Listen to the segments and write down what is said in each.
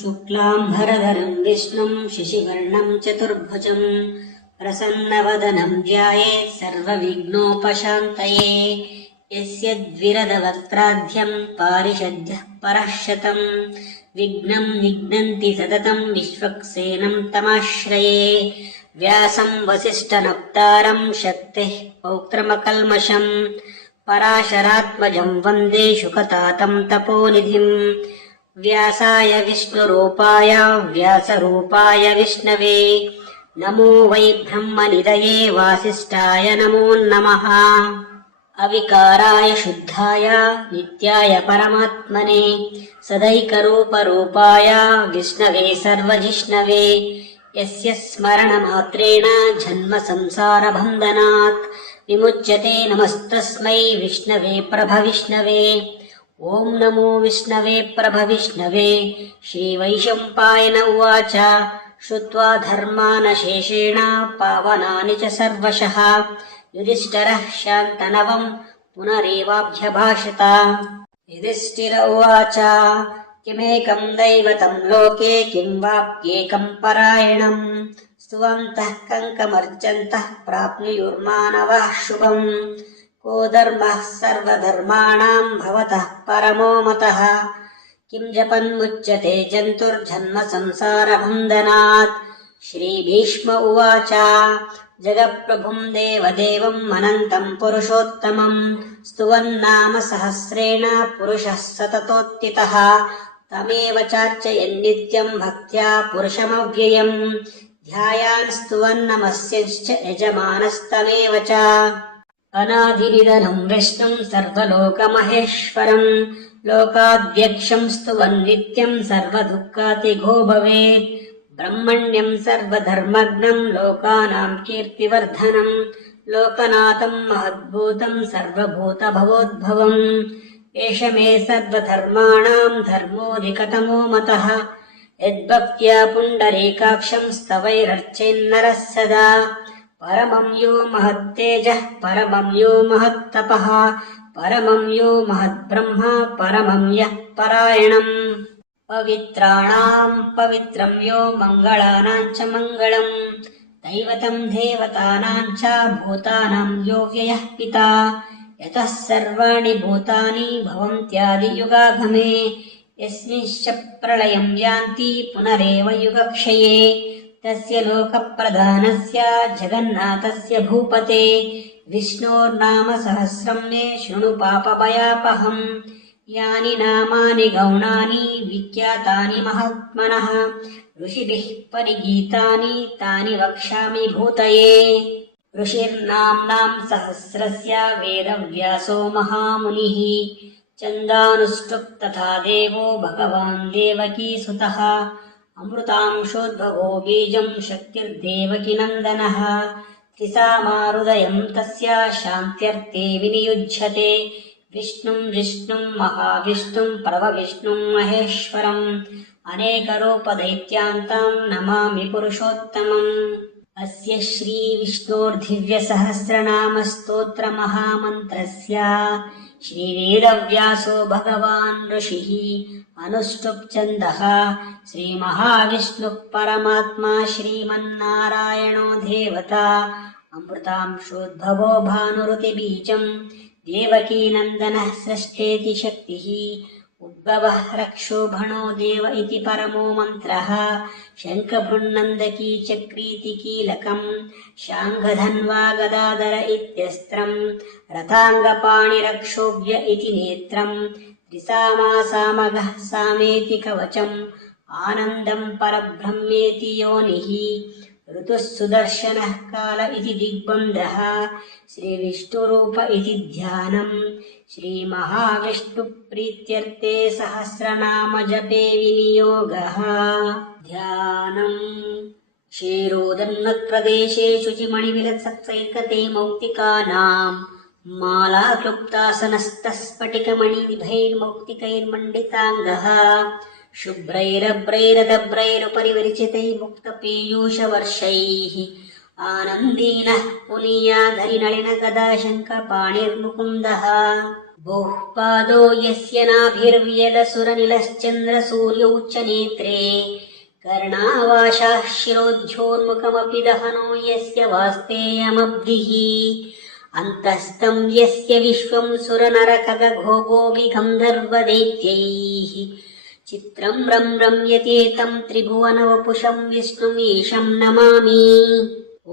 शुक्लाम्भरधरं विष्णुं शशिवर्णं चतुर्भुजं प्रसन्नवदनं ध्यायेत् सर्वविघ्नोपशान्तये। यस्य द्विरदवक्त्राद्यं पारिषद्यः परः शतं विघ्नं निघ्नन्ति सततं विश्वक्सेनं तमाश्रये। व्यासं वसिष्ठनप्तारं शक्तिः पौत्रमकल्मषं पराशरात्मजं वन्दे शुकतातं तपोनिधिम्। व्यासाय विष्णुरूपाय व्यासरूपाय विष्णवे नमो वै ब्रह्मनिधये वासिष्ठाय नमो नमः। अविकाराय शुद्धाय नित्याय परमात्मने सदैकरूपरूपाय विष्णवे सर्वजिष्णवे यस्य स्मरणमात्रेण जन्म संसारबन्धनात् विमुच्यते। नमस्तस्मै विष्णवे प्रभविष्णवे। ॐ नमो विष्णवे प्रभविष्णवे। श्रीवैशम्पायन उवाच श्रुत्वा धर्मानशेषेण पावनानि च सर्वशः युधिष्ठिरः शान्तनवं पुनरेवाभ्यभाषत। युधिष्ठिर उवाच किमेकं दैवतं लोके किं वाप्येकं परायणं स्तुवन्तः कङ्कमर्चन्तः प्राप्नुयुर्मानवः शुभम्। को धर्मः सर्वधर्माणां भवतः परमो मतः किं जपन्मुच्यते जन्तुर्जन्म संसारबन्धनात्। श्रीभीष्म उवाच जगत्प्रभुं देवदेवम् अनन्तं पुरुषोत्तमं स्तुवन्नाम सहस्रेण पुरुषः सततोत्थितः तमेव चार्चयन्नित्यं भक्त्या पुरुषमव्ययम् ध्यायान् स्तुवन्नमस्यश्च यजमानस्तमेव च। अनादिनिधनं विष्णुं सर्वलोकमहेश्वरं लोकाध्यक्षं स्तुवन्नित्यं सर्वदुःखातिघो भवेत्। ब्रह्मण्यं सर्वधर्मज्ञं लोकानां कीर्तिवर्धनं लोकनाथं महद्भूतं सर्वभूतभवोद्भवम्। एष मे सर्वधर्माणां धर्मोऽधिकतमो मतः यद्भक्त्या पुण्डरीकाक्षं स्तवैरर्चेन्नरः सदा। परमं यो महत्तेजः परमं यो महत्तपः परमं यो महद्ब्रह्म परमं यः परायणम्। पवित्राणां पवित्रं यो मङ्गलानां च मङ्गलम् दैवतं देवतानां च भूतानां यो व्ययः पिता यतः सर्वाणि भूतानि भवन्त्यादियुगागमे यस्मिंश्च प्रलयं यान्ति पुनरेव युगक्षये तस्य लोकप्रधानस्य जगन्नाथस्य भूपते विष्णोर्नाम सहस्रं मे शृणु पापभयापहम्। यानि नामानि गौणानि विख्यातानि महात्मनः ऋषिभिः परिगीतानि तानि वक्ष्यामि भूतये। ऋषिर्नाम्नां सहस्रस्य वेदव्यासो महामुनिः छन्दानुष्टुप् तथा देवो भगवान् देवकीसुतः अमृतांशोद्भवो बीजं शक्तिर्देवकीनन्दनः त्रिसामाहृदयं तस्य शान्त्यर्थे विनियुज्यते। विष्णुं विष्णुं महाविष्णुं प्रभविष्णुं महेश्वरम् अनेकरूपदैत्यान्तं नमामि पुरुषोत्तमम्। अस्य श्रीविष्णोर्दिव्यसहस्रनामस्तोत्रमहामन्त्रस्य श्रीवेदव्यासो भगवान् ऋषिः अनुष्टुप् छन्दः श्रीमहाविष्णुः परमात्मा श्रीमन्नारायणो देवता अमृतांशोद्भवो भानुरुतिबीजं देवकीनन्दनः सृष्टेति शक्तिः उद्भवः रक्षोभणो देव इति परमो मन्त्रः शङ्खभृन्नन्दकी चक्रीति कीलकम् शाङ्खधन्वा गदाधर इत्यस्त्रम् रथाङ्गपाणिरक्षोभ्य इति नेत्रम् त्रिसामासामगः सामेति कवचम् आनन्दं परब्रह्मेति योनिः ऋतुः सुदर्शनः काल इति दिग्बन्धः श्रीविष्णुरूप इति ध्यानम् श्रीमहाविष्णुप्रीत्यर्थे सहस्रनाम जपे विनियोगः। ध्यानम् क्षीरोदन्नत्प्रदेशे शुचिमणिविलसत्सैकते मौक्तिकानां माला क्लुप्तासनस्तः स्फटिकमणिनिभैर्मौक्तिकैर्मण्डिताङ्गः शुभ्रैरभ्रैरदभ्रैरुपरिविरिचितैः मुक्तपीयूषवर्षैः आनन्दीनः पुनीयाधरिनलिनगदा शङ्खपाणिर्मुकुन्दः भूः पादो यस्य नाभिर्व्यलसुरनिलश्चन्द्रसूर्यौ च नेत्रे कर्णावाशाः शिरोध्योन्मुखमपि दहनो यस्य वास्तेयमब्धिः अन्तस्तं यस्य विश्वं सुरनरखगोगोभिगन्धर्वदैत्यैः चित्रं रम्यते तं त्रिभुवनवपुषं विष्णुमीशं नमामि। ॐ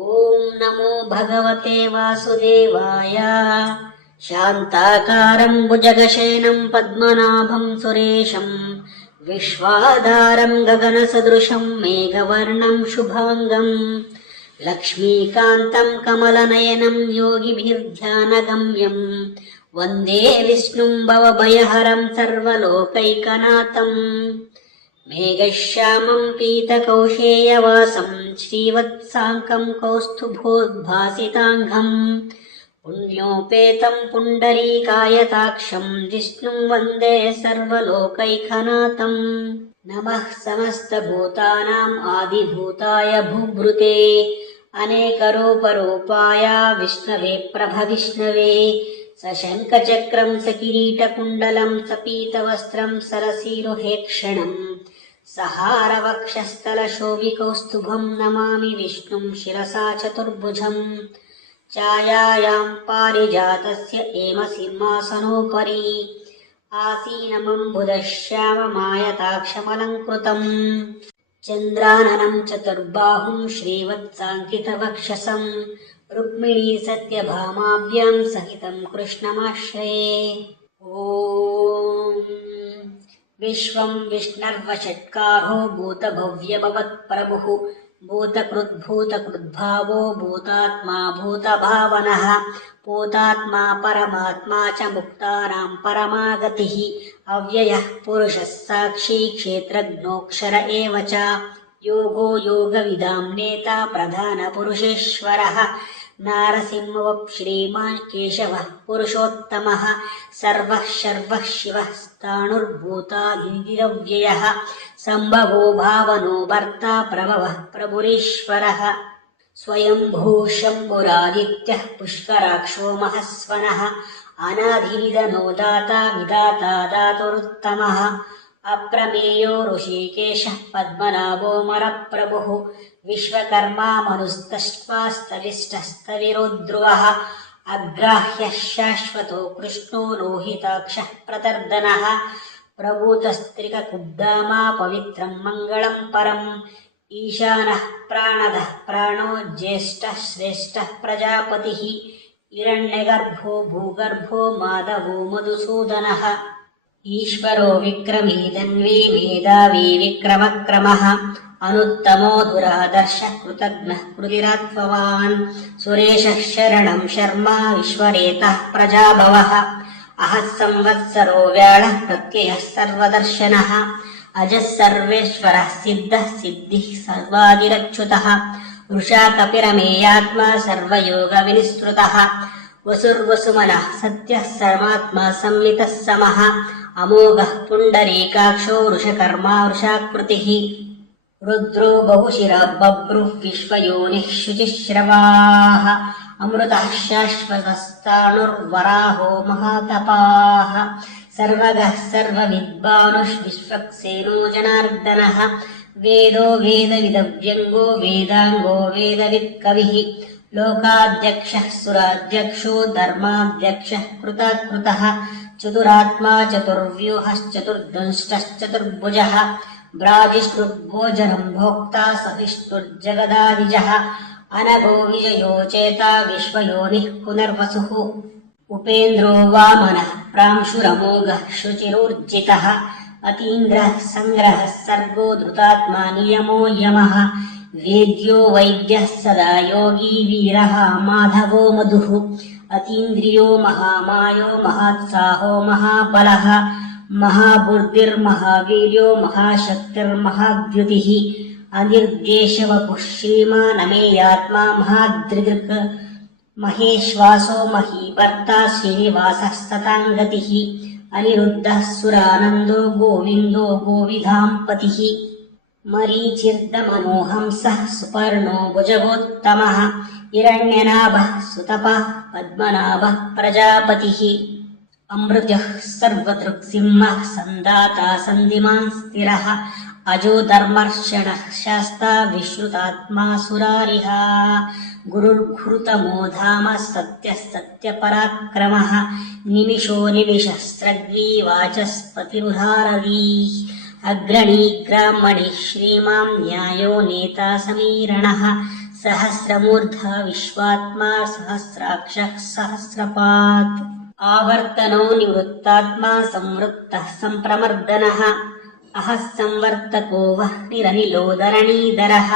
नमो भगवते वासुदेवाय। शान्ताकारं भुजगशयनं पद्मनाभं सुरेशं विश्वाधारं गगनसदृशं मेघवर्णं शुभाङ्गं लक्ष्मीकान्तं कमलनयनं योगिभिर्ध्यानगम्यं वन्दे विष्णुं भवभयहरं सर्वलोकैकनाथं मेघश्यामं पीतकौशेयवासं श्रीवत्साङ्कं कौस्तुभोद्भासिताङ्गं पुण्योपेतं पुण्डरीकायताक्षं विष्णुं वन्दे सर्वलोकैकनाथं नमः समस्तभूतानाम् आदिभूताय भूभृते अनेकरूपरूपाय विष्णवे प्रभविष्णवे सशङ्खचक्रं सकिरीटकुण्डलं सपीतवस्त्रं सरसीरुहेक्षणं सहारवक्षस्थलशोभिकौस्तुभं नमामि विष्णुं शिरसा चतुर्भुजम् छायायां पारिजातस्य हेमसिंहासनोपरि आसीनमम्बुदश्याममायताक्षमलङ्कृतम् चन्द्राननं चतुर्बाहुं श्रीवत्साङ्कितवक्षसं रुक्मिणी सत्यभामाभ्यां सहितं कृष्णमाश्रये। ॐ विश्वं विष्णर्वषट्कारो भूतभव्यभवत्प्रभुः भूतकृद्भूतकृद्भावो भूतात्मा भूतभावनः भूतात्मा परमात्मा च मुक्तानां परमागतिः अव्ययः पुरुषः साक्षी क्षेत्रज्ञोऽक्षर एव च योगो योगविदां नेता प्रधानपुरुषेश्वरः नारसिंहवः श्रीमान् केशवः पुरुषोत्तमः सर्वः शर्वः शिवः स्थाणुर्भूतादिरव्ययः सम्भवो भावनो भर्ता प्रभवः प्रभुरीश्वरः स्वयंभू शम्भुरादित्यः पुष्कराक्षो महस्वनः अनाधिनिधनो दाता विधाता दातुरुत्तमः अप्रमेयो ऋषिकेशः पद्मनाभो मरप्रभुः विश्वकर्मा मनुस्तष्ट्वास्तविष्टस्तविरोद्ध्रुवः अग्राह्यः शाश्वतो कृष्णो लोहिताक्षः प्रतर्दनः प्रभूतस्त्रिककुब्धामा पवित्रं मङ्गलं परम् ईशानः प्राणदः प्राणो ज्येष्ठः श्रेष्ठः प्रजापतिः हिरण्यगर्भो भूगर्भो माधवो मधुसूदनः ईश्वरो विक्रमी धन्वी मेधावी विक्रमक्रमः अनुत्तमो दुरादर्शः कृतघ्नः कृतिरात्मवान् सुरेशः शरणं शर्मा विश्वरेतः प्रजाभवः अहः संवत्सरो व्याळः प्रत्ययः सर्वदर्शनः अजः सर्वेश्वरः सिद्धः सिद्धिः सर्वादिरच्युतः वृषा कपिरमेयात्मा सर्वयोगविनिस्तृतः वसुर्वसुमनः सत्यः सर्वात्मा संवितः समः अमोघः पुण्डरीकाक्षो वृषकर्मा वृषाकृतिः रुद्रो बहुशिरः बभ्रुः विश्वयोनिः शुचिश्रवाः अमृतः शाश्वतस्ताणुर्वराहो महातपाः सर्वगः सर्वविद्वानुष्विश्वक्सेनो जनार्दनः वेदो वेदविदव्यङ्गो वेदाङ्गो वेदवित्कविः लोकाध्यक्षः सुराध्यक्षो धर्माध्यक्षः कृतकृतः चतुरात्मा चतुर्व्यूहश्चतुर्दंष्टश्चतुर्भुजः भ्राजिष्णुर्भोजनं भोक्ता सहिष्णुर्जगदादिजः अनघो विजयो चेता विश्वयोनिः पुनर्वसुः उपेन्द्रो वामनः प्रांशुरमोघः शुचिरूर्जितः अतीन्द्रः सङ्ग्रहः सर्गो धृतात्मा नियमो यमः वेद्यो वैद्यः सदा योगी वीरः माधवो मधुः अतीन्द्रियो महामायो महात्साहो महाबलः महाबुद्धिर्महावीर्यो महाशक्तिर्महाद्युतिः अनिर्देशवपुः श्रीमानमेयात्मा महादृग् महेश्वासो महीभर्ता श्रीनिवासस्तताङ्गतिः अनिरुद्धः सुरानन्दो गोविन्दो गोविधाम्पतिः मरीचिर्दमनोहंसः सुपर्णो भुजगोत्तमः हिरण्यनाभः सुतपः पद्मनाभः प्रजापतिः अमृतः सर्वदृक्सिंहः सन्दाता सन्धिमान् स्थिरः अजो धर्मर्षणः शास्ता विश्रुतात्मा सुरारिः गुरुर्घुरुतमो धाम सत्यः सत्यपराक्रमः निमिषो निमिषस्रग्वी वाचस्पतिरुधारवीः अग्रणी ग्रामणि श्रीमां न्यायो नेता समीरणः सहस्रमूर्धा विश्वात्मा सहस्राक्षः सहस्रपात् आवर्तनो निवृत्तात्मा संवृत्तः सम्प्रमर्दनः अहः संवर्तको वह्निरनिलोदरणीधरः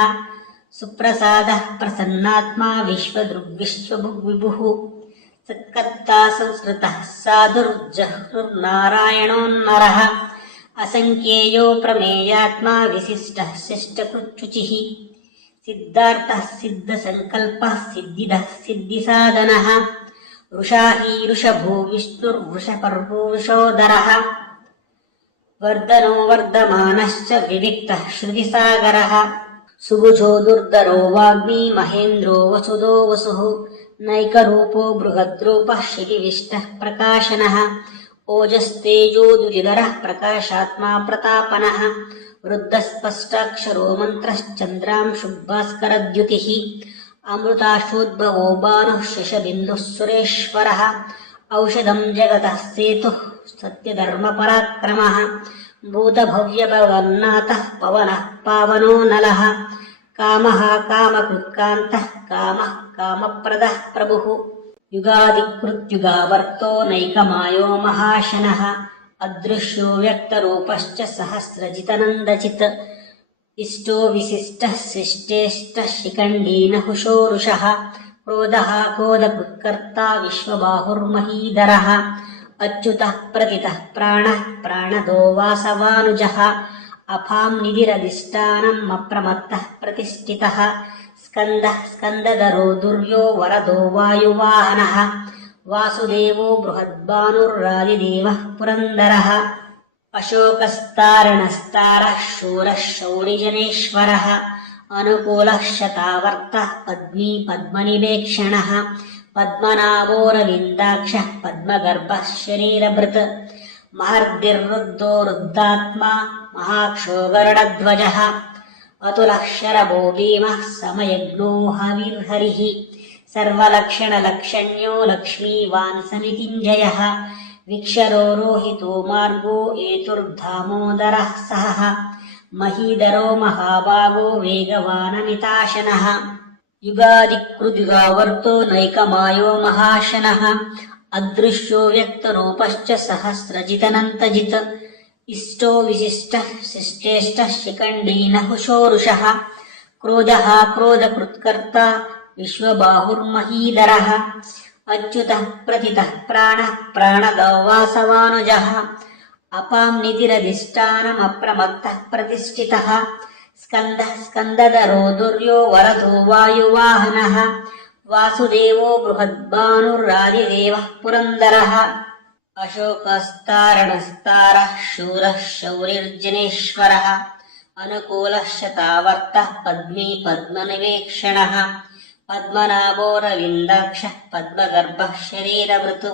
सुप्रसादः प्रसन्नात्मा विश्वदृग्विश्वभुग्विभुः सत्कर्ता संस्कृतः साधुर्जहृर्नारायणोन्नरः असङ्ख्येयो प्रमेयात्मा विशिष्टः शिष्टकृच्छुचिः सिद्धार्थः सिद्धसङ्कल्पः सिद्धिदः सिद्धिसाधनः वृषाही वृषभो विष्णुर्वृषपर्वो वृषोदरः वर्धनो वर्धमानश्च विविक्तः श्रुतिसागरः सुभुजो दुर्धरो वाग्मी महेन्द्रो वसुदो वसुः नैकरूपो बृहद्रूपः शिलिविष्टः प्रकाशनः ओजस्तेजोदुरिधरः प्रकाशात्मा प्रतापनः वृद्धस्पष्टाक्षरो मन्त्रश्चन्द्रांशुभास्करद्युतिः अमृताशोद्भवो बाणुः शशबिन्दुः सुरेश्वरः औषधं जगतः सेतुः सत्यधर्मपराक्रमः भूतभव्यभवन्नाथः पवनः पावनो नलः कामः कामकृत्कान्तः कामः कामप्रदः प्रभुः युगादिकृत्युगावर्तो नैकमायो महाशनः अदृश्यो व्यक्तरूपश्च सहस्रजितनन्दचित् इष्टो विशिष्टः शिष्टेष्टः शिखण्डीनहुषोरुषः क्रोधः क्रोधकृत्कर्ता विश्वबाहुर्महीधरः अच्युतः प्रतितः प्राणः प्राणदो वासवानुजः अफां निधिरधिष्ठानम् अप्रमत्तः प्रतिष्ठितः स्कन्दः स्कन्दधरो दुर्यो वरदो वायुवाहनः वासुदेवो बृहद्भानुरादिदेवः पुरन्दरः अशोकस्तारणस्तारः शूरः शौरिजनेश्वरः अनुकूलः शतावर्तः पद्मी पद्मनिवेक्षणः पद्मनाभोरविन्दाक्षः पद्मगर्भः शरीरभृत् महर्दिर्वृद्धो वृद्धात्मा महाक्षो गरुडध्वजः अतुलः शरभो भीमः समयज्ञो हविर्हरिः सर्वलक्षणलक्षण्यो लक्ष्मीवान् समितिञ्जयः विक्षरो रोहितो मार्गो एतुर्धामोदरः सहः महीधरो महाभागो वेगवानमिताशनः युगादिकृद्युगावर्तो नैकमायो महाशनः अदृश्यो व्यक्तरूपश्च सहस्रजितनन्तजित् इष्टो विशिष्टः शिष्टेष्टः शिखण्डीनहुषोरुषः क्रोधः क्रोधकृत्कर्ता विश्वबाहुर्महीधरः अच्युतः प्रतितः प्राणः प्राणदो वासवानुजः अपां निधिरधिष्ठानमप्रमत्तः प्रतिष्ठितः स्कन्दः स्कन्दधरो दुर्यो वरदो वायुवाहनः वासुदेवो बृहद्भानुरादिदेवः पुरन्दरः अशोकस्तारणस्तारः शूरः शौरिर्जनेश्वरः अनुकूलः शतावर्तः पद्मी पद्मनिवेक्षणः पद्मनाभोरविन्दाक्षः पद्मगर्भः शरीरभृत्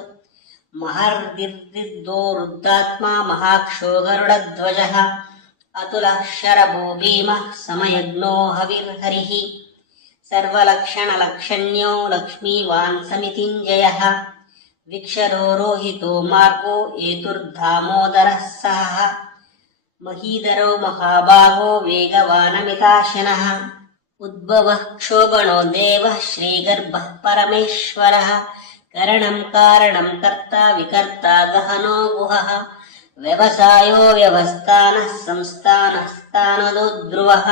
महर्दिर्दिद्धो वृद्धात्मा महाक्षो गरुडध्वजः अतुलः शरभो भीमः समयज्ञो हविर्हरिः सर्वलक्षणलक्षण्यो लक्ष्मीवान् समितिञ्जयः विक्षरो रोहितो मार्गो एतुर्धामोदरः सहः महीधरो महाभागो वेगवानमिताशनः उद्भवः क्षोभणो देवः श्रीगर्भः परमेश्वरः करणं कारणं कर्ता विकर्ता गहनो गुहः व्यवसायो व्यवस्थानः संस्थानः स्थानदो ध्रुवः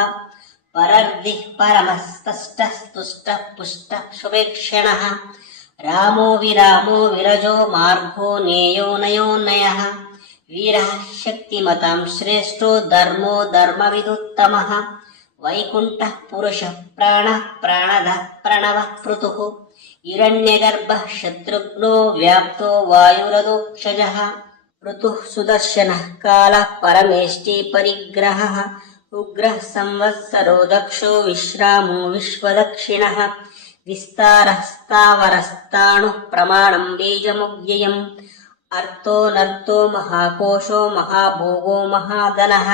परर्दिः परमः स्पष्टः स्तुष्टः पुष्टः शुभेक्षणः रामो विरामो विरजो मार्गो नेयो नयोन्नयः वीरः शक्तिमतां श्रेष्ठो धर्मो धर्मविदुत्तमः वैकुण्ठः पुरुषः प्राणः प्राणदः प्रणवः पृथुः हिरण्यगर्भः शत्रुघ्नो व्याप्तो वायुरदोक्षजः ऋतुः सुदर्शनः कालः परमेष्टि परिग्रहः उग्रः संवत्सरो दक्षो विश्रामो विश्वदक्षिणः विस्तारः स्थावरस्ताणुः प्रमाणं बीजमुव्ययम् अर्थो महाकोशो महाभोगो महाधनः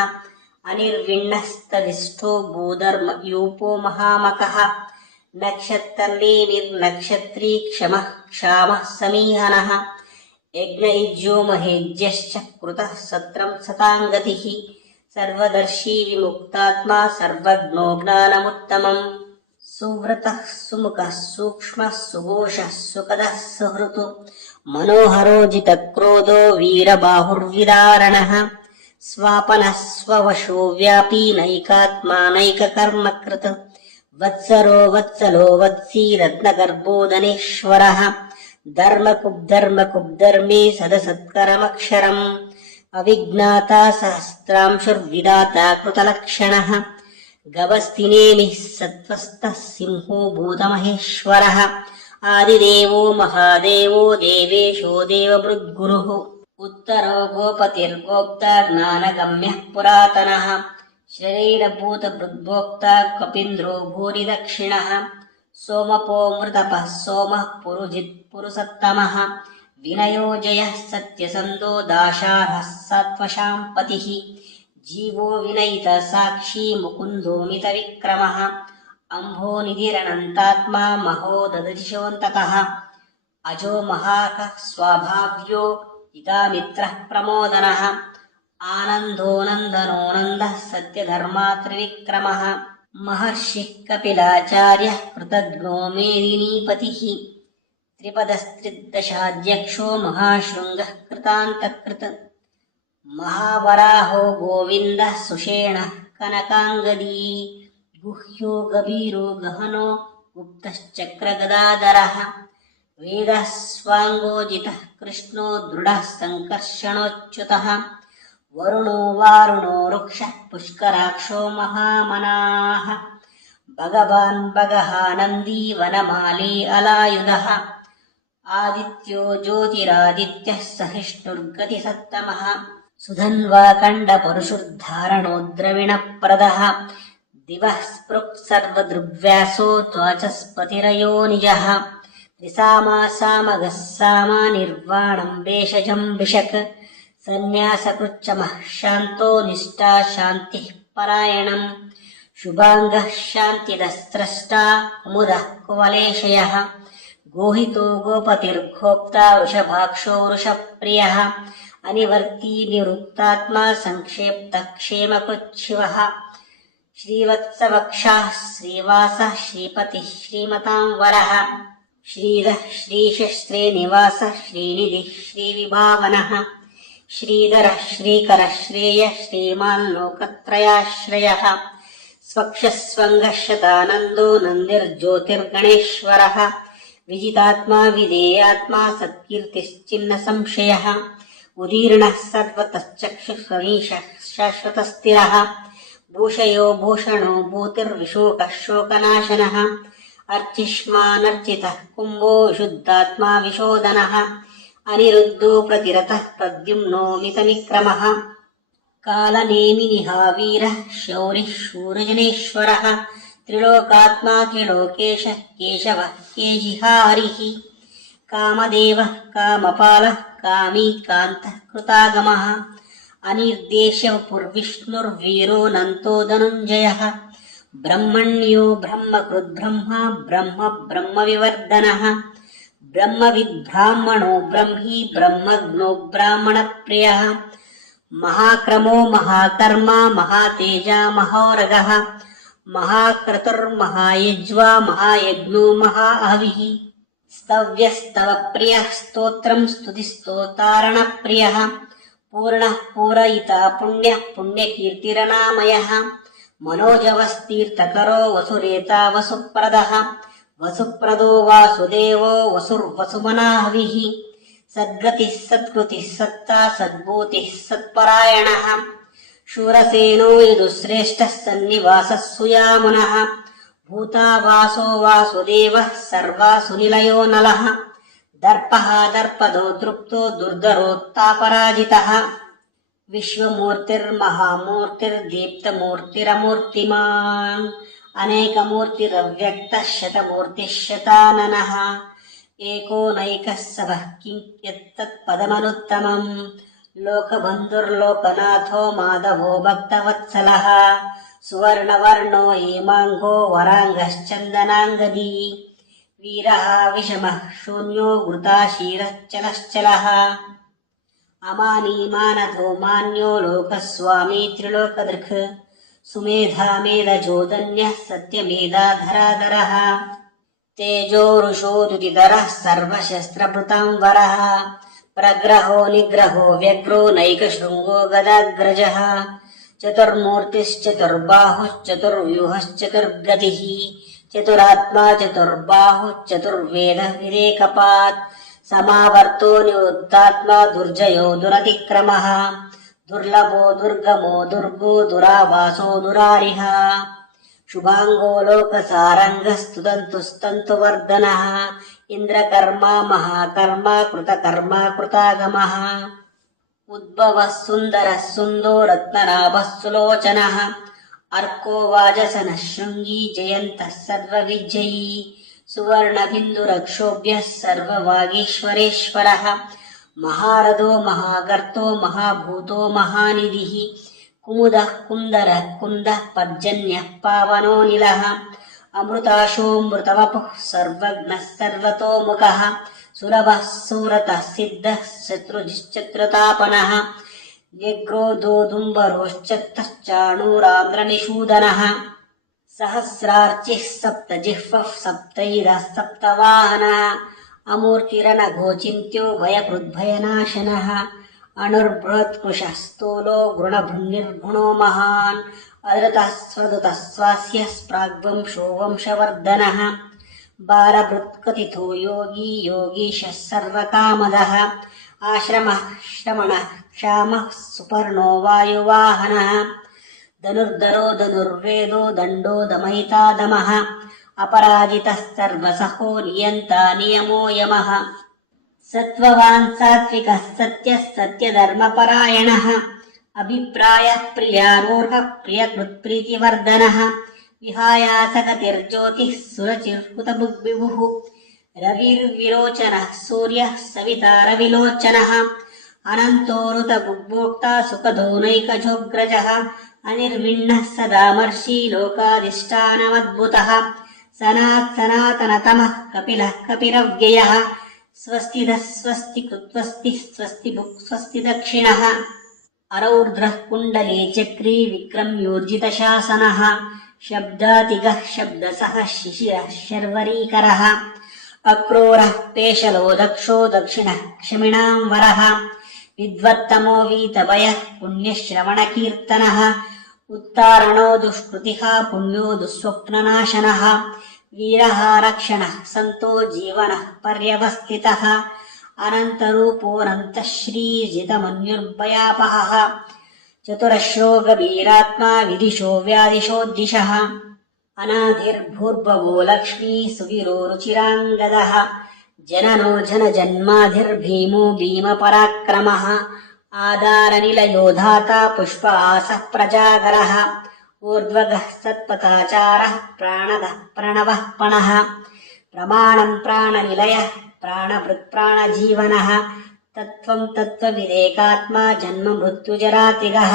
अनिर्विण्णस्तविष्ठो भूधर्मयूपो महामकः नक्षत्रनेमिर्नक्षत्री क्षमः क्षामः समीहनः यज्ञयुज्यो महेज्यश्च कृतः सत्रं सताङ्गतिः सर्वदर्शी विमुक्तात्मा सर्वज्ञो ज्ञानमुत्तमम् सुव्रतः सुमुखः सूक्ष्मः सुघोषः सुखदः सुहृतु मनोहरो जितक्रोधो वीरबाहुर्विदारणः स्वापनः स्ववशो व्यापी नैकात्मा नैककर्मकृत् वत्सरो वत्सलो वत्सी रत्नगर्भोदनेश्वरः धर्मकुब्धर्मे सदसत्करमक्षरम् अविज्ञाता सहस्रांशुर्विदाता कृतलक्षणः गवस्तिनेमिः सत्त्वस्तः सिंहो भूतमहेश्वरः आदिदेवो महादेवो देवेशो देवभृद्गुरुः उत्तरो गोपतिर्गोप्ता ज्ञानगम्यः पुरातनः शरीरभूतभृद्भोक्ता कपीन्द्रो भूरिदक्षिणः सोमपो मृतपः सोमः पुरुषत्तमः विनयो जयः सत्यसन्धो दाशार्हः सात्वशां पतिः जीवो विनयित साक्षी मुकुन्दो मितविक्रमः अम्भोनिधिरनन्तात्मा महोदधिशोऽन्तकः अजो महाकः स्वाभाव्यो हितामित्रः प्रमोदनः आनन्दो नन्दनो नन्दः सत्यधर्मा त्रिविक्रमः महर्षिः कपिलाचार्यः कृतज्ञो मेदिनीपतिः त्रिपदस्त्रिदशाध्यक्षो महाशृङ्गः कृतान्तकृत् महावराहो गोविन्दः सुषेणः कनकाङ्गदी गुह्यो गभीरो गहनो गुप्तश्चक्रगदाधरः वेदः स्वाङ्गोजितः कृष्णो दृढः सङ्कर्षणोच्युतः वरुणो वारुणो वृक्षः पुष्कराक्षो महामनाः भगवान् भगः नन्दी वनमाली अलायुधः आदित्यो ज्योतिरादित्यः सहिष्णुर्गतिसत्तमः सुधन्वा कण्डपरुषुर्धारणो द्रविणप्रदः दिवः स्पृक् सर्वदृग्व्यासो त्वाचस्पतिरयो निजः त्रिसामा सामगः सामा निर्वाणं भेषजं भिषक् सन्न्यासकृच्चमः शान्तो निष्ठा शान्तिः परायणम् शुभाङ्गः शान्तिदस्त्रष्टा कुमुदः कुवलेशयः गोहितो गोपतिर्गोप्ता वृषभाक्षो वृषप्रियः अनिवर्ती निवृत्तात्मा संक्षेप्तः क्षेमकृच्छिवः श्रीवत्सवक्षाः श्रीवासः श्रीपतिः श्रीमतां वरः श्रीधः श्रीशः श्रीनिवासः श्रीनिधिः श्रीविभावनः श्रीधरः श्रीकरः श्रेयः श्रीमान् लोकत्रयाश्रयः स्वक्षस्वङ्गः शतानन्दो नन्दिर्ज्योतिर्गणेश्वरः विजितात्मा विधेयात्मा सत्कीर्तिश्चिन्नसंशयः उदीर्णः सर्वतश्चक्षुषमीशः शाश्वतस्थिरः भूषयो भूषणो भूतिर्विशोकः शोकनाशनः अर्चिष्मानर्चितः कुम्भो विशुद्धात्मा विशोधनः अनिरुद्धो प्रतिरतः प्रद्युम्नो मितविक्रमः कालनेमिनिहावीरः शौरिः शूरजनेश्वरः त्रिलोकात्मा त्रिलोकेशः केशवः केशिहारिः कामदेवः कामपालः कामी कान्तः कृतागमः अनिर्देशवपुर्विष्णुर्वीरो नन्तो धनुञ्जयः ब्रह्मण्यो ब्रह्मकृद्ब्रह्मा ब्रह्म ब्रह्मविवर्धनः ब्रह्मविद्ब्राह्मणो ब्रह्मी ब्रह्मज्ञो ब्राह्मणप्रियः महाक्रमो महाकर्मा महातेजा महोरगः महाक्रतुर्महायज्वा महायज्ञो महाहविः स्तव्यस्तवप्रियः स्तोत्रं स्तुतिस्तोतारणप्रियः पूर्णः पूरयिता पुण्यः पुण्यकीर्तिरनामयः मनोजवस्तीर्थकरो वसुरेता वसुप्रदः वसुप्रदो वासुदेवो वसुर्वसुमनाहविः सद्गतिः सत्कृतिः सत्ता सद्भूतिः सत्परायणः शूरसेनो यदुश्रेष्ठः सन्निवासः सुयामुनः भूतावासो वासुदेवः सर्वासुनिलयो नलः दर्पः दर्पदो दृप्तो दुर्धरोत्तापराजितः विश्वमूर्तिर्महामूर्तिर्दीप्तमूर्तिरमूर्तिमान् अनेकमूर्तिरव्यक्तः शतमूर्तिः शताननः एको नैकः सबः किं यत्तत्पदमनुत्तमम् लोकबन्धुर्लोकनाथो माधवो भक्तवत्सलः सुवर्णवर्णो हेमाङ्गो वराङ्गश्चन्दनाङ्गदी वीरः विषमः शून्यो घृताशीरश्चलश्चलः अमानी मानधो मान्यो लोकस्वामी त्रिलोकदृक् सुमेधा मेधजोदन्यः सत्यमेधाधराधरः तेजोरुषोदुतिधरः सर्वशस्त्रभृतां वरः प्रग्रहो निग्रहो व्यग्रो नैकशृङ्गो गदाग्रजः चतुर्मूर्तिश्चतुर्बाहुश्चतुर्व्यूहश्चतुर्गतिः चतुरात्मा चतुर्बाहुश्चतुर्वेदः विवेकपात् समावर्तो निवृत्तात्मा दुर्जयो दुरतिक्रमः दुर्लभो दुर्गमो दुर्गो दुरावासो दुरारिः शुभाङ्गो लोकसारङ्गः स्तुतन्तुस्तन्तुवर्धनः इन्द्रकर्मा महाकर्मा कृतकर्मा कृतागमः उद्भवः सुन्दरः सुन्दो रत्ननाभः सुलोचनः अर्को वाजसनः शृङ्गी जयन्तः सर्वविजयी सुवर्णबिन्दुरक्षोभ्यः सर्ववागीश्वरेश्वरः महारथो महागर्तो महाभूतो महानिधिः कुमुदः कुन्दरः कुन्दः पर्जन्यः पावनोऽनिलः अमृताशोऽमृतवपुः सर्वज्ञः सर्वतोमुखः सुलभः सुरतः सिद्धः शत्रुजिश्चत्रतापनः व्यग्रोदोदुम्बरोश्चत्तश्चाणूरान्द्रनिषूदनः सहस्रार्चिः सप्तजिह्वः सप्तैरः सप्तवाहनः अमूर्तिरनघोचिन्त्यो भयकृद्भयनाशनः अणुर्बृहत्कृशः स्थूलो गुणभुन्निर्गुणो महान् अधृतः स्वधृतः स्वास्यः प्राग्वंशो वंशवर्धनः बालभृत्कथितो योगी योगीशः सर्वकामदः आश्रमः श्रमणः क्षामः सुपर्णो वायुवाहनः धनुर्धरो धनुर्वेदो दण्डो दमयिता दमः अपराजितः सर्वसहो नियन्ता नियमो यमः सत्त्ववान् सात्विकः सत्यः सत्यधर्मपरायणः अभिप्रायः प्रियारोहः प्रियकृत्प्रीतिवर्धनः विहायासगतिर्ज्योतिः सुरचिर्हुतभुग्विभुः रविर्विरोचनः सूर्यः सविता रविलोचनः अनन्तोरुतभुग्भोक्ता सुखदोनैकजोग्रजः अनिर्विण्णः सदामर्षि लोकाधिष्ठानमद्भुतः सनातनतमः कपिलः कपिरव्ययः स्वस्तिदः स्वस्ति कृत्वस्ति स्वस्ति भुक् स्वस्ति दक्षिणः अरौर्ध्रः कुण्डले चक्री विक्रम्योर्जितशासनः शब्दातिगः शब्दसः शिशिरः शर्वरीकरः अक्रूरः पेशलो दक्षो दक्षिणः क्षमिणां वरः विद्वत्तमो वीतभयः पुण्यश्रवणकीर्तनः उत्तारणो दुष्कृतिः पुण्यो दुःस्वप्ननाशनः वीरः रक्षणः सन्तो जीवनः पर्यवस्थितः अनन्तरूपोऽनन्तः श्रीजितमन्युर्भयापहः चतुरश्रो गभीरात्मा विदिशो व्यादिशोद्दिशः अनाधिर्भूर्भवो लक्ष्मी सुवीरो रुचिराङ्गदः जननो जनजन्माधिर्भीमो भीमपराक्रमः आदारनिलयो धाता पुष्प आसः प्रजागरः ऊर्ध्वगः सत्पथाचारः प्राणदः प्रणवः पणः प्रमाणं प्राणनिलयः प्राणभृत्प्राणजीवनः तत्त्वं तत्त्वविदेकात्मा जन्म मृत्युजरातिगः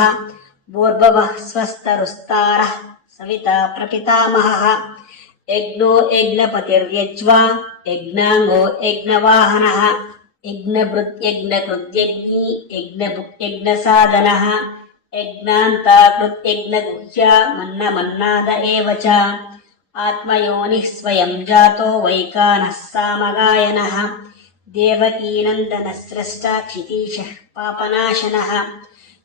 भूर्भुवः स्वस्तरुस्तारः सविता प्रपितामहः यज्ञो यज्ञपतिर्यज्वा यज्ञाङ्गो यज्ञवाहनः यज्ञभृत्यज्ञकृत्यज्ञी यज्ञभुक्यज्ञसाधनः यज्ञान्ताकृत्यज्ञगुह्या मन्नमन्नाद एव च आत्मयोनिः स्वयं जातो वैकानः सामगायनः देवकीनन्दनस्रष्टा क्षितीशः पापनाशनः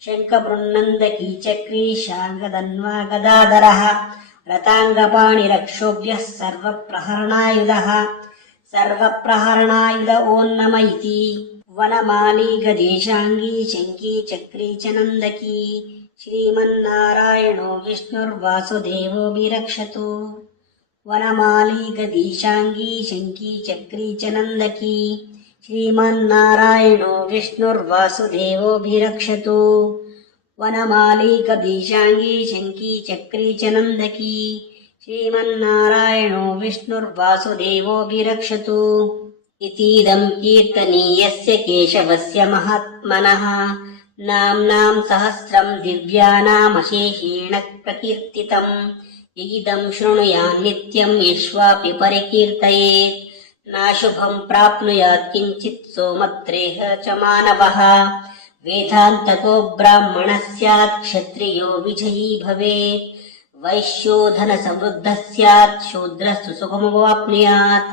शङ्खबृन्नन्दकी चक्री शाङ्गदन्वा गदाधरः रताङ्गपाणिरक्षोभ्यः सर्वप्रहरणायुधः सर्वप्रहरणायुध ओन्नम इति वनमाली गदेशाङ्गी शङ्की चक्री च नन्दकी श्रीमन्नारायणो विष्णुर्वासुदेवोऽभिरक्षतु वनमाली गदीशाङ्गी शङ्की चक्री च नन्दकी श्रीमन्नारायणो विष्णुर्वासुदेवोऽभिरक्षतु वनमाली गदीशाङ्गी शङ्की चक्री च नन्दकी श्रीमन्नारायणो विष्णुर्वासुदेवोऽभिरक्षतु इतीदं कीर्तनीयस्य केशवस्य महात्मनः नाम्नां सहस्रं दिव्यानामशेषेण प्रकीर्तितम् इदं शृणुयान् नित्यं यश्वापि परिकीर्तयेत् नाशुभं प्राप्नुयात् किञ्चित् सोमत्रेह च मानवः वेदान्तको ब्राह्मणः स्यात् क्षत्रियो विजयी भवेत् वैश्यो धनसमृद्धः स्यात् शूद्रः सुखमवाप्नुयात्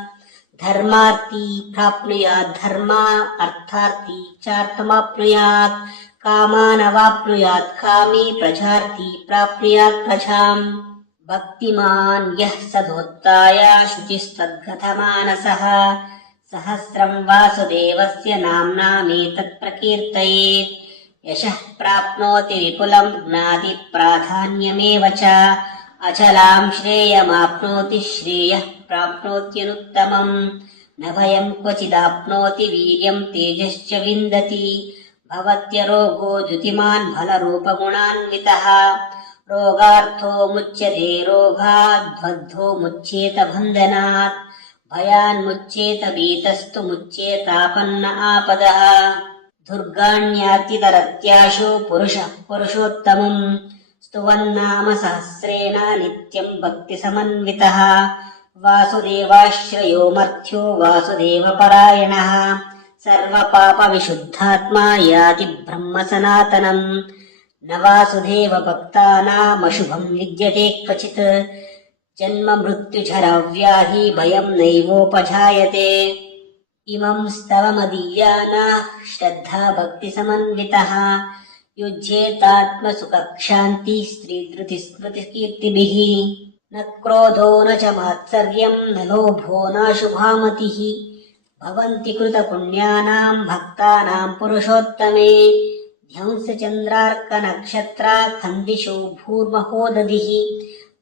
धर्मार्थी प्राप्नुयात् धर्मा अर्थार्थी चार्थमाप्नुयात् कामानवाप्नुयात् कामी प्रजार्थी प्राप्नुयात् प्रजाम् भक्तिमान् यः सदोत्ताय शुचिस्तद्गतमानसः सहस्रं वासुदेवस्य नाम्नामेतत् प्रकीर्तयेत् यशः प्राप्नोति विपुलं ज्ञाति प्राधान्यमेव च अचलां श्रेयमाप्नोति श्रेयः प्राप्नोत्यनुत्तमम् न भयं क्वचिदाप्नोति वीर्यं तेजश्च विन्दति भवत्यरोगो द्युतिमान् फलरूपगुणान्वितः रोगार्थो मुच्यते रोगाद्बद्धो मुच्येत बन्धनात् भयान्मुच्येत भीतस्तु मुच्येतापन्न आपदः दुर्गाण्यातितरत्याशो पुरुषः पुरुषोत्तमम् स्तुवन्नाम सहस्रेण नित्यं भक्तिसमन्वितः वासुदेवाश्रयो मर्थ्यो वासुदेवपरायणः सर्वपापविशुद्धात्मा याति ब्रह्म सनातनम् न वासुदेव भक्तानामशुभं विद्यते क्वचित् जन्म मृत्युझरव्याधि भयं नैवोपजायते इमं स्तवमदीयानाः श्रद्धा भक्तिसमन्वितः युज्येतात्मसुखक्षान्ति स्त्रीधृतिस्मृतिकीर्तिभिः न क्रोधो न च मात्सर्यं न लोभो नाशुभामतिः भवन्ति कृतपुण्यानां भक्तानां पुरुषोत्तमे ध्यांसचन्द्रार्कनक्षत्राखन्दिषु भूर्महोदधिः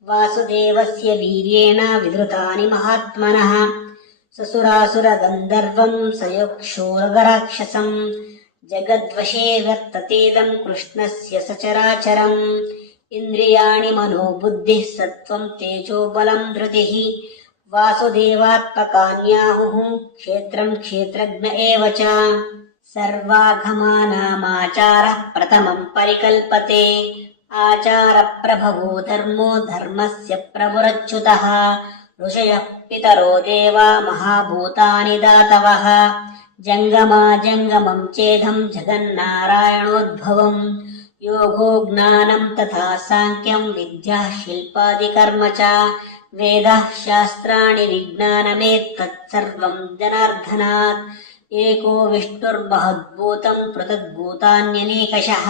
वासुदेवस्य वीर्येण विधृतानि महात्मनः ससुरासुरगन्धर्वं सयोक्षोरगराक्षसं जगद्वशे वर्ततेदं कृष्णस्य सचराचरम् इन्द्रियाणि मनोबुद्धिः सत्त्वं तेजो बलं धृतिः वासुदेवात्मकान्याहुः क्षेत्रं क्षेत्रज्ञ एव च सर्वागमानामाचारः प्रथमं परिकल्पते आचारप्रभवो धर्मो धर्मस्य प्रभुरच्युतः ऋषयः पितरो देवा महाभूतानि दातवः जङ्गमा जङ्गमं चेदं जगन्नारायणोद्भवम् योगो ज्ञानं तथा साङ्ख्यं विद्या शिल्पादिकर्म च वेदाः शास्त्राणि विज्ञानमेतत्सर्वं जनार्दनात् एको विष्णुर्महद्भूतं पृथग्भूतान्यनेकशः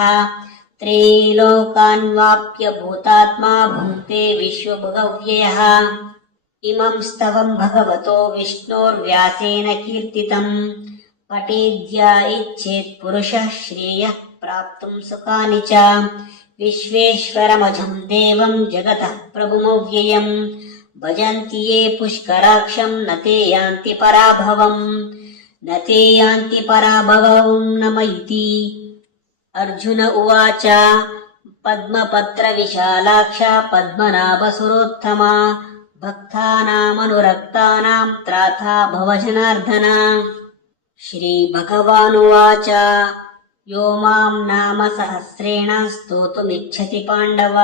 त्रैलोकान्वाप्य भूतात्मा भुङ्क्ते विश्वभुगव्ययः इमं स्तवं भगवतो विष्णोर्व्यासेन कीर्तितम् पठेद्या इच्छेत् पुरुषः श्रेयः प्राप्तुं सुखानि च विश्वेश्वरमजं देवं जगतः प्रभुमव्ययम् भजन्ति ये पुष्कराक्षं न ते यान्ति पराभवम् न ते यान्ति पराभवम् नम इति अर्जुन उवाच पद्मपत्रविशालाक्षा पद्मनाभसुरोत्तमा भक्तानामनुरक्तानां त्राता भव जनार्दन श्रीभगवानुवाच यो मां नाम सहस्रेण स्तोतुमिच्छति पाण्डव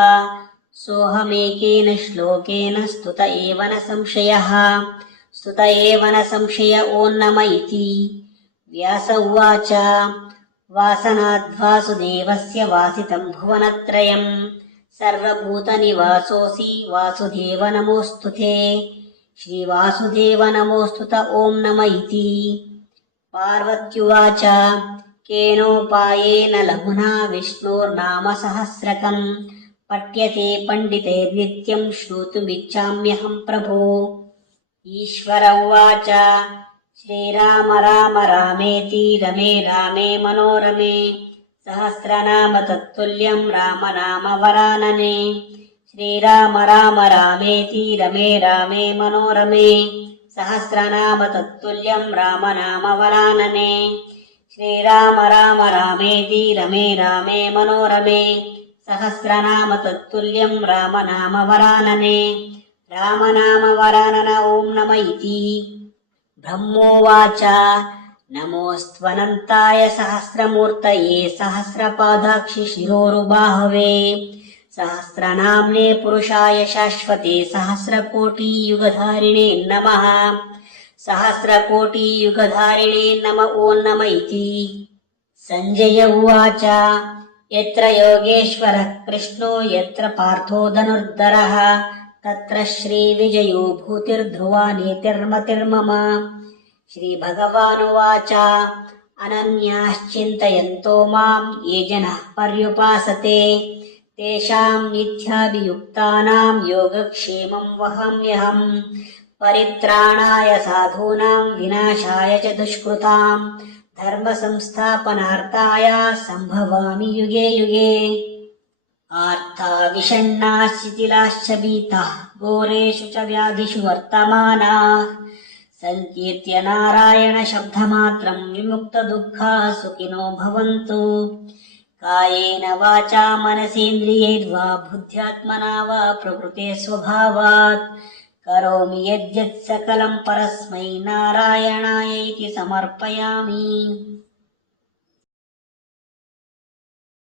सोऽहमेकेन श्लोकेन स्तुत एव न संशयः स्तुत एव न संशय ओन्नम इति व्यास उवाच वासनाद्वासुदेवस्य वासितं भुवनत्रयम् सर्वभूतनिवासोऽसि वासुदेव नमोऽस्तु ते श्रीवासुदेव नमोऽस्तु त ॐ नम इति पार्वत्युवाच केनोपायेन लघुना विष्णोर्नाम सहस्रकम् पठ्यते पण्डितैर्नित्यं श्रोतुमिच्छाम्यहं प्रभो ईश्वर उवाच श्रीराम राम रामेति रमे रामे मनोरमे सहस्रनाम तत्तुल्यं राम नाम वरानने श्रीराम राम रामेति रमे रामे मनोरमे सहस्रनाम तत्तुल्यं राम नाम वरानने श्रीराम राम रामेति रमे रामे मनोरमे सहस्रनाम तत्तुल्यं राम नाम वरानने राम नाम वरानन ॐ नम इति ब्रह्मोवाच नमोऽस्त्वनन्ताय सहस्रमूर्तये सहस्रपादाक्षि शिरोरुबाहवे सहस्रनाम्ने पुरुषाय शाश्वते सहस्रकोटियुगधारिणे नमः। सहस्रकोटियुगधारिणे नम ॐ नम इति। सञ्जय उवाच यत्र योगेश्वरः कृष्णो यत्र पार्थो धनुर्धरः तत्र श्रीविजयो भूतिर्ध्रुवा नीतिर्मतिर्मम। श्रीभगवानुवाच अनन्याश्चिन्तयन्तो माम् ये जनः पर्युपासते तेषाम् नित्याभियुक्तानाम् योगक्षेमम् वहाम्यहम्। परित्राणाय साधूनाम् विनाशाय च दुष्कृताम् धर्मसंस्थापनार्थाय सम्भवामि युगे युगे। आर्ता विषण्णाः शिथिलाश्च भीताः घोरेषु च व्याधिषु वर्तमानाः सङ्कीर्त्य नारायण शब्दमात्रम् विमुक्तदुःखाः सुखिनो भवन्तु। कायेन वाचा मनसेन्द्रियैर्वा बुद्ध्यात्मना वा प्रकृते स्वभावात् करोमि यद्यत् सकलम् परस्मै नारायणाय इति समर्पयामि।